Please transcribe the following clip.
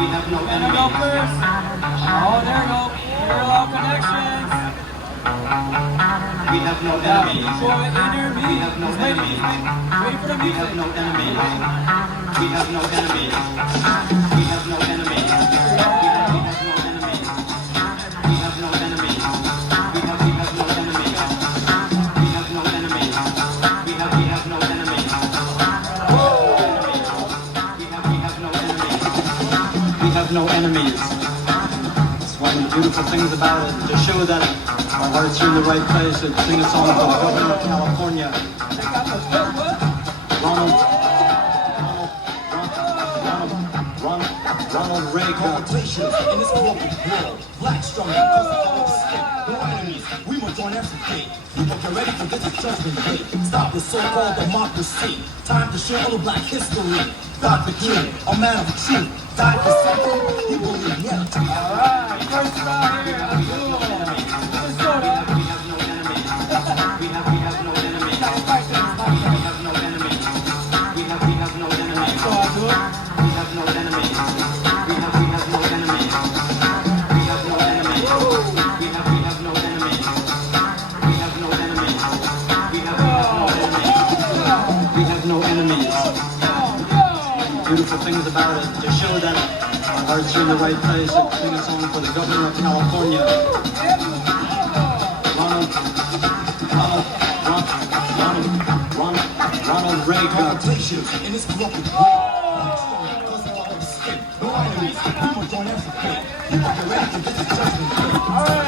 We have no Gonna go enemies. first. Oh, there we go. Parallel connections. We have no Yeah, enemies. boy, intermediate. We have no He's waiting. enemies. Wait for the We have music. no enemies. We have no enemies. We have no enemies. We have no enemies. We have no enemies. We have no enemies. We have no enemies. We have no enemies. We have no enemies. We have no enemies. It's one of the beautiful things about it, to show that our hearts are in the right place, and sing a song for the governor of California, Check out the what? Ronald, Ronald Reagan. Congratulations in this corporate world. Black strong because of all the skin. No enemies, we must join everything. People get ready for this judgment day. Stop the so-called democracy. Time to share all of black history. God the King, a man of truth. Died for something he believed never to be. Alright, first round here. Abdul. Minnesota. We have no enemies. We have no enemies. Stop fighting. Stop We fighting. have no enemies. We have no enemies. So, Abdul. We have no enemies. We have no enemies. We have no enemies. We have no enemies. We have no enemies. We have no enemies. We have no enemies. Beautiful things about it, to show that our hearts are in the right place, and sing a song for the governor of California, Ronald Reagan. Congratulations in this corporate world. Black strong because of all the skin. No enemies, we must join everything. People get ready for this judgment day. Alright.